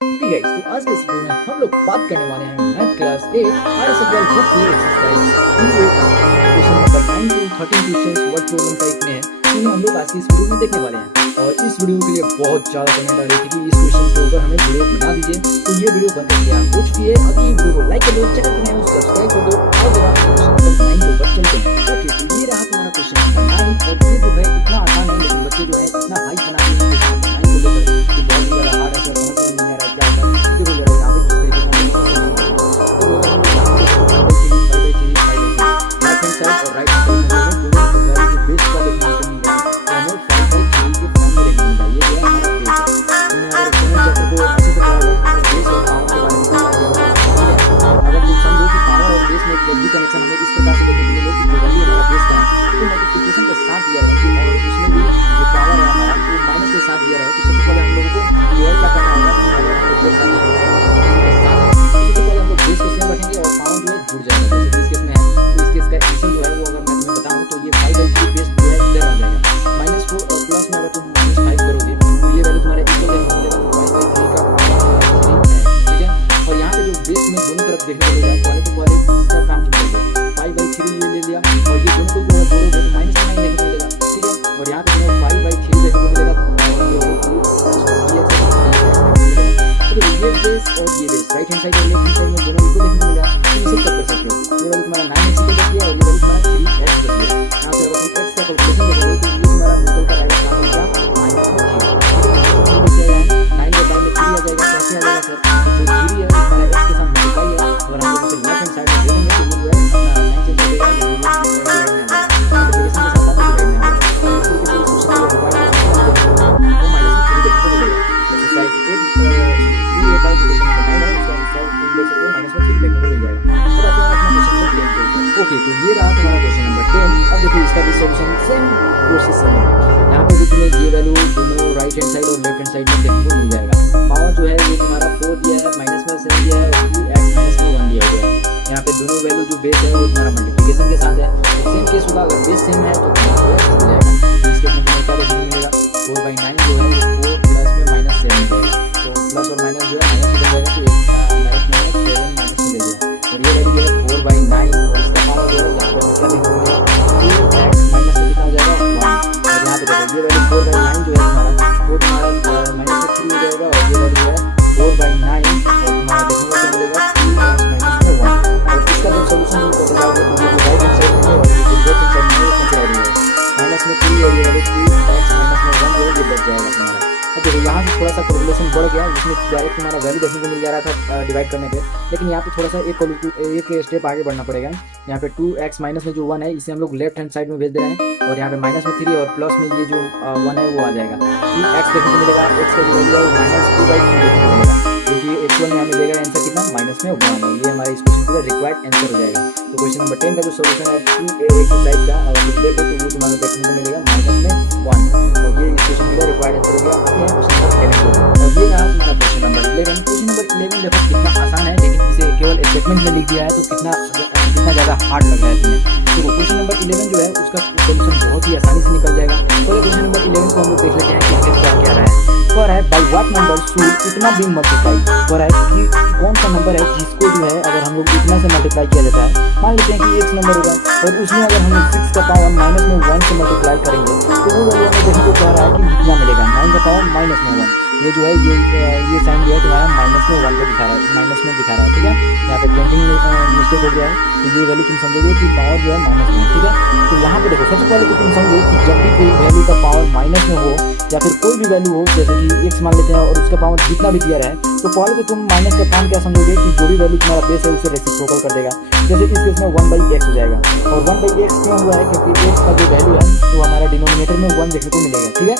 Okay guys, तो आज के इस वीडियो में हम लोग बात करने वाले हैं math class 8 RS subject book से exercise 2 question number 9 to 13 questions word problem type में है। इन्हें हम लोग आज की इस वीडियो में देखने वाले हैं और इस वीडियो के लिए बहुत ज़्यादा कमेंट आ रही थी कि इस क्वेश्चन के ऊपर हमें वीडियो बना दीजिए, तो ये वीडियो बनकर तैयार हो चुकी है। अभी वीडियो को लाइक कर दो, चैनल को नया सब्सक्राइब कर दो और जरा क्वेश्चन नंबर 9 के ऊपर चलते हैं। ओके, तो ये रहा तुम्हारा क्वेश्चन नंबर 9 और ये जो है इतना आसान है, लेकिन बच्चे जो है इतना हाइप बना दिए हैं क्वेश्चन नंबर 9 को लेकर कि बहुत ही ज़्यादा हार्ड है, सर समझ में नहीं आ रहा क्या होगा। देखो जरा यहाँ पे किस तरीके से हम लोग लेफ्ट हैंड साइड और राइट हैंड साइड में दोनों को वैल्यू जो बेस का देखने को मिल रहा है, हमें 5/3 के फॉर्म में देखने मिल रहा है। ये जो है हमारा बेस है। तुमने अगर एक्सपोनेंट चैप्टर को अच्छे से पढ़ा होगा तो बेस और पावर के बारे में बता दिया होगा। अगर तुम समझो कि पावर और बेस में एक लॉजिक कनेक्शन हमें इस प्रकार से देखने को मिले कि जो वैल्यू हमारा बेस का है तो मल्टीप्लिकेशन के साथ दिया है कि और उसमें भी जो पावर है हमारा वो माइनस के साथ दिया है। तो सबसे पहले हम लोगों को ये क्या करना होगा कि अगर हम लोग बेस करना होगा सबसे पहले हम लोग बेस को सेम रखेंगे और पावर जो है जुड़ जाएगा। जैसे इस केस में है तो इस केस का आंसर जो है वो अगर मैं तुम्हें बताऊं तो ये 5/3 बेस जो है इधर आ जाएगा। -4 और प्लस में अगर तुम -5 करोगे तो ये वैल्यू तुम्हारे इक्वल देखने को मिलेगा। 5/3 का पावर 3 है, ठीक है। और यहाँ पे जो बेस में दोनों तरफ देखने को मिलेगा पहले तो पहले इसका काम चलेगा। 5/3 ये ले लिया और ये दोनों को जो है जोड़ोगे तो -9 देखने को मिलेगा, ठीक है। और यहाँ पे तुम्हें 5/3 देखने को मिलेगा और ये बेस और ये बेस राइट हैंड साइड और लेफ्ट हैंड साइड में दोनों इक्वल देखने को मिलेगा। तुम इसे कट कर सकते हो। ये वाला तुम्हारा 9x बच गया और ये वाला तुम्हारा 3x बच गया। यहाँ पे अगर तुम x का कैलकुलेशन करोगे तो ये तुम्हारा निकल कर आएगा क्या होगा -3, ठीक है। 9 के बाद में 3 आ जाएगा, कैसे आ जाएगा सर? जो 3 है हमारा x के साथ मल्टीप्लाई है। अगर हम लोग इसे लेफ्ट हैंड साइड में देखेंगे तो ये जो है 9 से चलेगा ये डिवाइड में आ जाएगा, मल्टीप्लिकेशन के साथ डिवाइड में आ जाएगा। तो इस तरीके से इस क्वेश्चन को डिवाइड करके हम लोग को -3 देखने को मिलेगा। एक्सरसाइज 8 ये का क्वेश्चन नंबर 9 है, उसका आंसर तुम देख सकते हो -3 देखने को मिल जाएगा। अब आते हैं अपना क्वेश्चन नंबर 10 के ऊपर। ओके, तो ये रहा तुम्हारा क्वेश्चन नंबर 10। अब देखो इसका भी सॉल्यूशन सेम प्रोसेस से है। यहाँ पे भी तुम्हें ये वैल्यू दोनों राइट हैंड साइड और लेफ्ट हैंड साइड में देखने को मिल जाएगा। पावर जो है ये तुम्हारा 4 दिया है, माइनस में 7 दिया है और 2x माइनस में 1 दिया हुआ है। यहाँ पे दोनों वैल्यू जो बेस है वो तुम्हारा मल्टीप्लिकेशन के साथ है। तो सेम केस होगा, अगर बेस सेम है तो तुम्हारा जो है जुड़ जाएगा। तो इस केस में तुम्हें क्या देखने को मिलेगा 4/9 जो है 4 प्लस में -7 देगा। तो प्लस और माइनस जो है माइनस में जाएगा तो -7 माइनस में ले लिया और ये वैल्यू जो है 4/9 और इसका पावर जो है यहाँ पे क्या देखने को मिलेगा 2x माइनस में कितना हो जाएगा 1। और यहाँ पे देखो ये वैल्यू 4/9 जो है तुम्हारा वो तुम्हारा -3 हो जाएगा और ये वैल्यू है 4/9 और तुम्हारा देखने को मिलेगा 2x माइनस में 1। और इसका जब सोल्यूशन निकल जाओगे तो ये राइट हैंड साइड में और ये लेफ्ट हैंड साइड में कंसिडर होगा -3 और ये वैल्यू 2x माइनस में 1 जो है ये बच जाएगा तुम्हारा। अब देखो यहाँ से थोड़ा सा कैलकुलेशन बढ़ गया, जिसमें डायरेक्ट तुम्हारा वैल्यू देखने को मिल जा रहा था डिवाइड करने पे, लेकिन यहाँ पे थोड़ा सा एक स्टेप आगे बढ़ना पड़ेगा। यहाँ पे 2x माइनस में जो 1 है इसे हम लोग लेफ्ट हैंड साइड में भेज दे रहे हैं और यहाँ पे माइनस में 3 और प्लस में ये जो 1 है वो आ जाएगा। 2x देखने को मिलेगा, x का जो वैल्यू है -2/2 देखने को मिलेगा, क्योंकि एक्चुअल में हमें देगा आंसर कितना -1 और ये हमारे इस क्वेश्चन का रिक्वायर्ड आंसर हो जाएगा। तो क्वेश्चन नंबर 10 का जो सोल्यूशन है 2a एक्सरसाइज का अगर लिख देखो तो वो तुम्हारा देखने को मिलेगा -1 और ये इस क्वेश्चन का रिक्वायर्ड आंसर हो गया। आते हैं क्वेश्चन नंबर 11 को और ये रहा तुम्हारा क्वेश्चन नंबर 11। क्वेश्चन नंबर 11 देखो कितना आसान है, लेकिन इसे केवल स्टेटमेंट में लिख दिया है तो कितना ज़्यादा हार्ड लग रहा है तुम्हें। तो क्वेश्चन नंबर 11 जो है उसका सोल्यूशन बहुत ही आसानी से निकल जाएगा। तो क्वेश्चन नंबर 11 को हम लोग देख लेते हैं कि आखिर क्या क्या रहा है। पर है बाई व्हाट नंबर शुड इतना भी मल्टीप्लाई, पर है कि कौन सा नंबर है जिसको जो है अगर हम लोग इतना से मल्टीप्लाई किया जाता है। मान लेते हैं कि x नंबर होगा और उसमें अगर हम 6 का पावर -1 से मल्टीप्लाई करेंगे तो वो वैल्यू हमें देखने को कह रहा है कि कितना मिलेगा 9 का पावर -1। ये जो है ये साइन जो है तुम्हारा -1 को दिखा रहा है, माइनस में दिखा रहा है, ठीक है। यहाँ पे प्रिंटिंग मिस्टेक हो गया है तो ये वैल्यू तुम समझोगे कि पावर जो है माइनस में, ठीक है। तो यहाँ पे देखो सबसे पहले तो तुम समझो कि जब भी कोई वैल्यू का पावर माइनस में हो या फिर कोई भी वैल्यू हो, जैसे कि x मान लेते हैं और उसका पावर जितना भी क्लियर है, तो पहले तो तुम माइनस का काम क्या समझोगे कि जो भी वैल्यू तुम्हारा बेस है उसे रेसिप्रोकल कर देगा। जैसे इस केस में 1/x हो जाएगा और 1/x क्यों हुआ है क्योंकि x का जो वैल्यू है वो हमारा डिनोमिनेटर में 1 देखने को मिलेगा, ठीक है।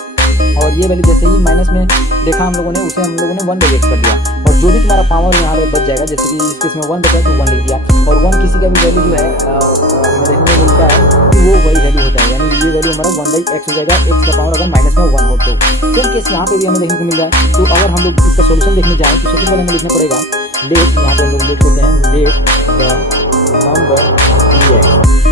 और ये वैल्यू जैसे ही माइनस में देखा हम लोगों ने उसे हम लोगों ने 1/x कर दिया और जो भी तुम्हारा पावर यहाँ पे बच जाएगा, जैसे कि इस केस में 1 बचा तो 1 लिख दिया और 1 किसी का भी वैल्यू जो है हमें देखने को मिलता है कि वो वही वैल्यू होता है, यानी ये वैल्यू हमारा 1/x हो जाएगा। x का पावर अगर -1 हो तो सेम केस यहाँ पे भी हमें देखने को मिल रहा है। तो अगर हम लोग इसका सोल्यूशन देखने जाएँ तो सबसे पहले हमें लिखना पड़ेगा लेट, यहाँ पे हम लोग लिख लेते हैं लेट द नंबर dx।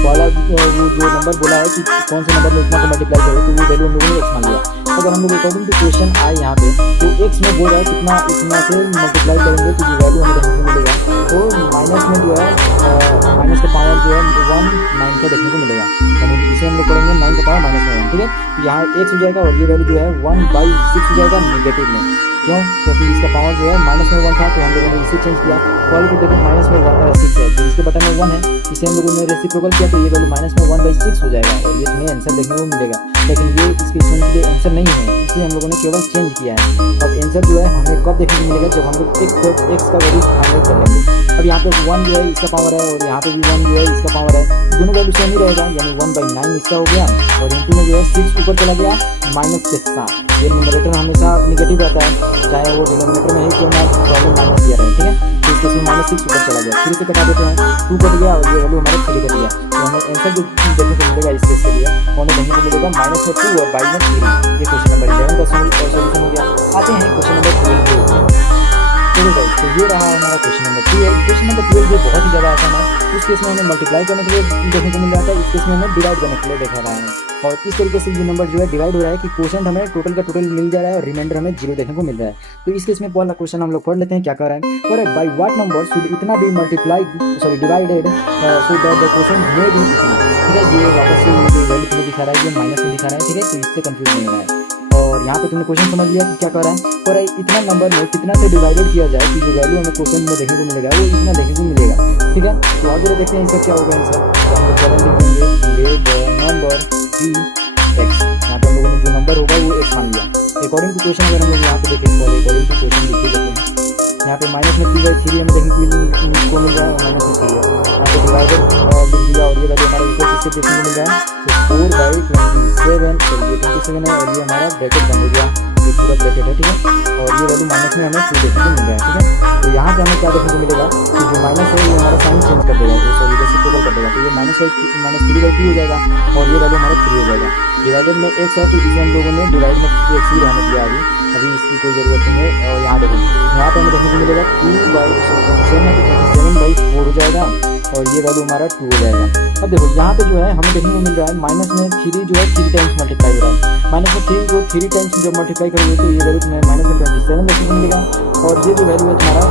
पहला वो जो नंबर बोला है कि कौन से नंबर में इतना को मल्टीप्लाई करें तो वो वैल्यू हम लोगों ने x मान लिया। अगर हम लोग अकॉर्डिंग टू क्वेश्चन आए यहाँ पे तो x में बोल रहा है कितना इतना से मल्टीप्लाई करेंगे तो जो वैल्यू हमें देखने को मिलेगा तो माइनस में जो है माइनस का पावर जो है 1 9 का देखने को मिलेगा, यानी इसे हम लोग करेंगे 9 का पावर माइनस में 1, ठीक है। तो यहाँ x हो जाएगा और ये वैल्यू जो है 1/6 हो जाएगा नेगेटिव में, क्यों? क्योंकि इसका पावर जो है माइनस में 1 था तो हम लोगों ने इसे चेंज किया। पहले तो देखो माइनस में 6 है तो इसके बटन में 1 है, इसे हम लोगों ने रेसिप्रोकल किया तो ये वैल्यू माइनस में 1/6 हो जाएगा और ये तुम्हें आंसर देखने को मिलेगा। लेकिन ये इसके क्वेश्चन के लिए आंसर नहीं है, इसलिए हम लोगों ने केवल चेंज किया है। अब आंसर जो है हमें कब देखने को मिलेगा, जब हम लोग x का वैल्यू फाइंड कर लेंगे। अब यहाँ पे 1 जो है इसका पावर है और यहाँ पे भी 1 जो है इसका पावर है, दोनों वैल्यू सेम ही रहेगा, यानी 1/9 इसका हो गया और इनटू में जो है 6 ऊपर चला गया -6। ये न्यूमरेटर हमेशा निगेटिव रहता है, चाहे वो डिनोमिनेटर में ही क्यों ना प्रॉब्लम माइनस दिया रहे, ठीक है। तो इसके इसमें -6 ऊपर चला गया, 3 से कटा देते हैं, 2 कट गया और ये वैल्यू हमारा 3 कट गया। तो हमें आंसर जो देखने को मिलेगा इस केस के लिए हमें देखने को मिलेगा -2 और -3। ये क्वेश्चन नंबर 11 का सॉल्यूशन हो गया। आते हैं क्वेश्चन नंबर 12 पे। तो ये रहा हमारा क्वेश्चन नंबर 12। क्वेश्चन नंबर 12 जो बहुत ही ज़्यादा आसान है। उस केस में हमें मल्टीप्लाई करने के लिए देखने को मिल रहा था, इस केस में हमें डिवाइड करने के लिए देखा रहा है और इस तरीके से ये नंबर जो है डिवाइड हो रहा है कि क्वेश्चन हमें टोटल का टोटल मिल जा रहा है और रिमाइंडर हमें 0 देखने को मिल रहा है। तो इस केस में पहला क्वेश्चन हम लोग पढ़ लेते हैं क्या कर रहे हैं। Correct, by what number should इतना be multiply divided so that the question में भी इतना, ठीक है। ये वापस से ये वैल्यू में दिखा रहा है, ये माइनस में दिखा रहा है, ठीक है। तो इससे कंफ्यूज नहीं हो रहा है और यहाँ पे तुमने क्वेश्चन समझ लिया कि क्या कर रहा है। पर इतना नंबर में कितना से डिवाइडेड किया जाए कि जो वैल्यू हमें क्वेश्चन में देखने को मिलेगा वो इतना देखने को मिलेगा, ठीक है। तो आगे देखते हैं इसका क्या होगा आंसर। तो हम लोग कॉलम लिख देंगे लेट नंबर x, यहाँ पे हम लोगों ने जो नंबर होगा वो x मान लिया। अकॉर्डिंग टू क्वेश्चन अगर हम लोग यहाँ पे देखें अकॉर्डिंग टू क्वेश्चन लिख देते हैं, यहाँ पे -3/3 हमें देखने को मिल रहा है, -3 है। यहाँ पे डिवाइडेड लिख दिया और ये वैल्यू हमारा इक्वल किससे देखने को मिल रहा है, तो 4/27, तो ये 27 है और ये हमारा ब्रैकेट बन गया, ये पूरा ब्रैकेट है, ठीक है। और ये वैल्यू माइनस में हमें 2 देखने को मिल रहा है, ठीक है। तो यहाँ पे हमें क्या देखने को मिलेगा कि जो माइनस है ये हमारा साइन चेंज कर देगा, सॉरी रेसिप्रोकल कर देगा, तो ये -3/2 हो जाएगा और ये वैल्यू हमारा 3 हो जाएगा। डिवाइडेड में x है तो इसे हम लोगों ने डिवाइड में x ही रहने दिया, अभी इसकी कोई ज़रूरत नहीं है। और यहाँ देखो यहाँ पे हमें देखने को मिलेगा 2/27 हो जाएगा और ये वैल्यू हमारा 2 हो जाएगा। अब देखो यहाँ पे जो है हमें देखने को मिल रहा है माइनस में 3 जो है 3 टाइम्स मल्टीप्लाई हो रहा है, माइनस में 3 को 3 टाइम्स जब मल्टीप्लाई करोगे तो ये वैल्यू तुम्हें -27 देखने को मिलेगा और ये जो वैल्यू है तुम्हारा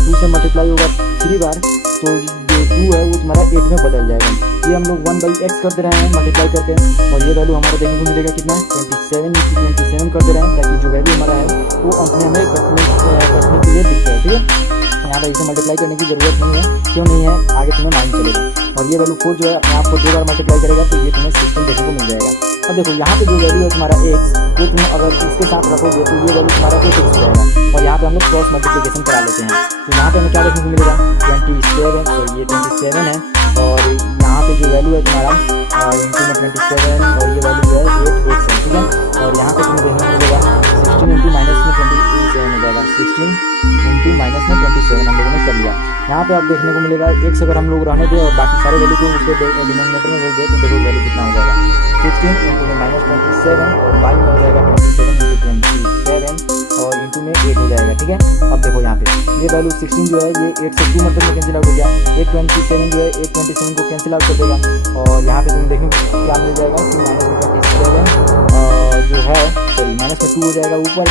2 से मल्टीप्लाई होगा 3 बार, तो जो 2 है वो तुम्हारा 8 में बदल जाएगा। ये हम लोग 1/x कर दे रहे हैं मल्टीप्लाई करके और ये वैल्यू हमारा देखने को मिलेगा कितना 27 कर दे रहे हैं, ताकि जो वैल्यू हमारा है वो अंत में हमें कटने के लिए दिखता है, ठीक है। यहाँ पे इसे मल्टीप्लाई करने की जरूरत नहीं है, क्यों नहीं है आगे तुम्हें मालूम चलेगा। और ये वैल्यू 4 जो है अपने आप को 2 बार मल्टीप्लाई करेगा तो ये तुम्हें 16 देखने को मिल जाएगा। अब देखो यहाँ पे जो वैल्यू है तुम्हारा x वो तुम अगर इसके साथ रखोगे तो ये वैल्यू तुम्हारा 8x हो जाएगा और यहाँ पे हम लोग क्रॉस मल्टीप्लिकेशन करा लेते हैं। तो यहाँ पे हमें क्या देखने को मिलेगा 27, तो ये 27 है और यहाँ पे जो वैल्यू है तुम्हारा इंटू में 27 और ये वैल्यू है 8x है, ठीक है। और यहाँ पे तुम्हें देखने को मिलेगा 16 इंटू माइनस में 27 हो जाएगा, 16 इंटू माइनस में 27 हम लोगों ने कर लिया। यहाँ पे आप देखने को मिलेगा x अगर हम लोग रहने दें और बाकी सारे वैल्यू को उसके डिनोमिनेटर में भेज दें तो देखो वैल्यू कितना हो जाएगा 16 इंटू में -27 और y में हो जाएगा 27 इंटू 27 और इंटू में 8 हो जाएगा, ठीक है। अब देखो यहाँ पे ये वैल्यू 16 जो है ये 8 से 2 मतलब में कैंसिल आउट हो गया, 827 जो है 827 को कैंसिल आउट कर देगा और यहाँ पे तुम देखने को क्या मिल जाएगा कि -27 जो है सॉरी -2 हो जाएगा ऊपर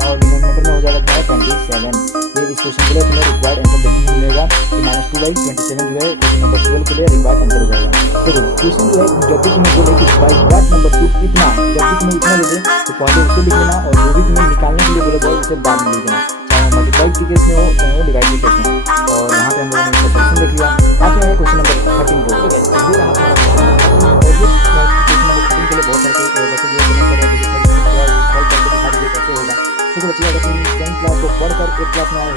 और डिनोमिनेटर में हो जाएगा तुम्हारा 27। ये इस क्वेश्चन के लिए तुम्हें रिक्वायर्ड आंसर देखने को मिलेगा कि -2/27 जो है क्वेश्चन नंबर 12 के लिए रिक्वायर्ड आंसर हो जाएगा। तो क्वेश्चन जो है जब भी तुम्हें बोले कि बाय व्हाट नंबर टू इतना, जब भी तुम्हें इतना दे तो पहले उसे लिख लेना और जो भी तुम्हें निकालने के लिए बोले जाए उसे बाद में लिख देना, चाहे मल्टीप्लाई के केस में हो चाहे वो डिवाइड के केस में हो। और यहाँ पे हम लोगों ने इसका सॉल्यूशन देख लिया। आगे है क्वेश्चन नंबर 13 को, ठीक है। तो ये रहा हमारा क्वेश्चन नंबर 13 के लिए बहुत सारे बच्चे जो है कर रहे हैं सॉल्व करके दिखा दीजिए कैसे होगा। तो बच्चे अगर तुम 10th क्लास को पढ़कर 8th क्लास में आए हो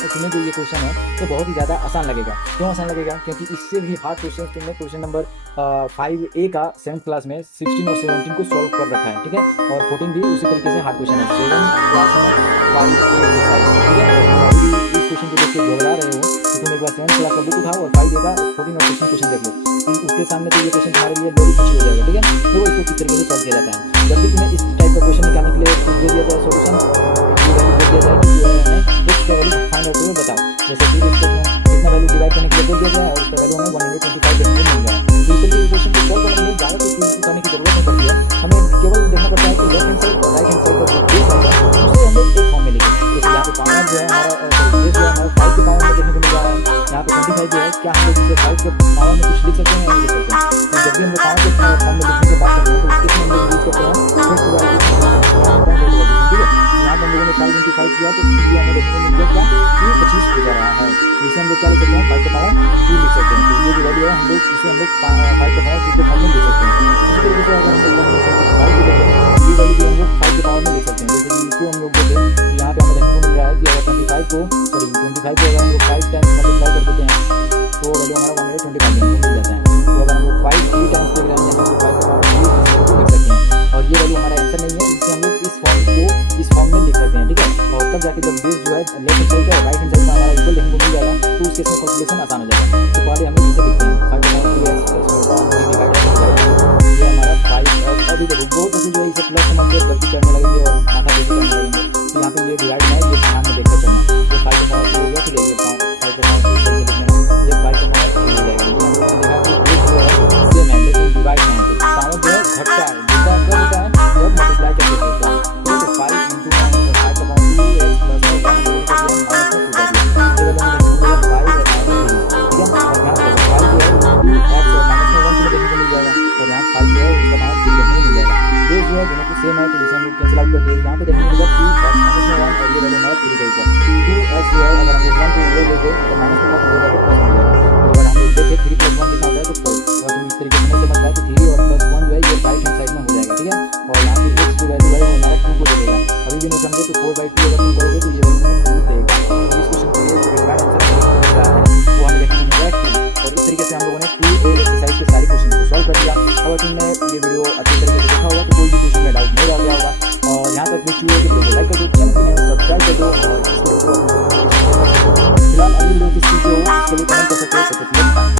तो तुम्हें जो ये क्वेश्चन है तो बहुत ही ज़्यादा आसान लगेगा। क्यों आसान लगेगा? क्योंकि इससे भी हार्ड क्वेश्चन तुमने क्वेश्चन नंबर 5A का 7th क्लास में 16 और 17 को सॉल्व कर रखा है, ठीक है। और 14 भी उसी तरीके से हार्ड क्वेश्चन है 7th क्लास में 5A एक्सरसाइज, ठीक है। अभी इस क्वेश्चन को देख के घबरा रहे हो तो तुम एक बार 7th क्लास का बुक उठाओ और 5A का 14 और 16 क्वेश्चन देख लो, उसके सामने तो ये क्वेश्चन तुम्हारे लिए वेरी इजी हो जाएगा, ठीक है। तो इसको किस तरीके से सॉल्व किया जाता है, जब भी तुम्हें इस टाइप का क्वेश्चन निकालने के लिए दे दिया जाए सोल्यूशन और ये वैल्यू दे दिया जाए कि जो है हमें x का वैल्यू फाइंड आउट करके बताओ, जैसे कि इतना वैल्यू डिवाइड करने के लिए दे दिया जाए और उसका वैल्यू हमें 125 देखने को मिल जाए। तो इस तरीके क्वेश्चन को सॉल्व करने के लिए ज़्यादा कुछ करने की जरूरत नहीं पड़ती है, हमें केवल देखना पड़ता है कि लेफ्ट हैंड साइड क्या हम लोग इसे फाइव के पावर में कुछ लिख सकते हैं या नहीं लिख सकते हैं? तो जब भी हम लोग पावर के फॉर्म में लिखने की बात करते हैं तो उसके लिए हम लोग यूज करते हैं फिफ्थ वाली ठीक है। यहाँ पर हम लोगों ने 5 × 5 किया तो ये हमें देखने को मिल गया क्या 25 हो जा रहा है। तो इसे हम लोग क्या लिख सकते हैं 5 का पावर 2 लिख सकते हैं। तो ये जो वैल्यू है हम लोग इसे हम लोग 5 का पावर 2 के फॉर्म में लिख सकते हैं। इसी तरीके से अगर हम लोग 1 × 5 लिखते हैं ये वैल्यू भी हम लोग 5 के पावर में लिख सकते हैं। जैसे कि इसको हम लोग बोलते हैं यहाँ पे हमें देखने को मिल रहा है कि अगर 25 को अगर हम लोग 5 टाइम्स मल्टीप्लाई कर देते हैं तो वैल्यू हमारा 125 मिल जाता है। तो अगर हम लोग 5 3 टाइम्स कर रहे हैं तो 5 का पावर 2 लिख सकते हैं। और ये वैल्यू हमारा आंसर नहीं है, इसे हम लोग इस फॉर्म में लिख सकते हैं ठीक है। और तब जाके जब बेस जो है लेफ्ट हैंड साइड का राइट हैंड साइड का हमारा इक्वल देखने को मिल जाएगा तो उस केस में कैलकुलेशन आसान हो जाएगा। तो पहले हम लोग इसे लिखते हैं 5 का पावर 2x ये हमारा 5। अभी देखो बहुत अच्छी जो है इसे प्लस समझ के गलती करने लगेंगे और माथा बेटी करने लगेंगे। तो यहाँ पे ये डिवाइड है, ये ध्यान में देखकर चलना। ये 5 का पावर 2 हो गया ठीक है, ये 5 का पावर 2 करके लिखना, ये 5 का पावर 2 हो जाएगा। ये हम लोगों ने देखा कि बेस जो है सेम है लेकिन डिवाइड नहीं है, तो पावर जो है घटता है जितना कब होता है जब मल्टीप्लाई करके होता है। तो 5 × 5 का पावर 2x प्लस 1 कर दिया माइनस में 2 कर दिया। ये वाला हमने देखने को 5 और 5 ठीक है। और यहाँ पे 5 जो है 2x और माइनस में 1 से देखने को मिल जाएगा और यहाँ 5 जो है उसका पावर 3 देखने को मिल जाएगा। बेस जो है दोनों को सेम है तो इसे हम लोग कैंसिल आउट कर देंगे। यहाँ पे देखने को मिलेगा 2x माइनस में 1 और ये वैल्यू हमारा 3 के ऊपर 2x जो है अगर हम लोग 1 को ले लेंगे तो माइनस में 1 हो जाएगा प्लस में जाएगा। तो अगर हम लोग देखें 3 + 1 कितना होता है तो 4 और तुम इस तरीके से नहीं समझ पाए तो 3 और +1 जो है ये राइट हैंड साइड में हो जाएगा ठीक है। और यहाँ पे x जो वैल्यू है वो हमारा 2 को देगा। अभी भी नहीं समझे तो 4/2 अगर तुम करोगे तो ये वैल्यू हमें 2 देगा। तो इस क्वेश्चन के लिए जो रिक्वायर्ड आंसर मिल रहा है वो हमें देखने को मिल रहा है 2। और इस तरीके से हम लोगों ने 2A एक्सरसाइज के सारे क्वेश्चन को सॉल्व कर दिया। अगर तुमने ये वीडियो अच्छी तरीके से देखा होगा तो कोई भी क्वेश्चन में डाउट नहीं रह गया होगा। और यहाँ तक देखिए कि वीडियो को लाइक कर दो, चैनल को सब्सक्राइब कर दो और फिलहाल अगली वीडियो किस चीज़ से हो उसके लिए कमेंट कर सकते हो।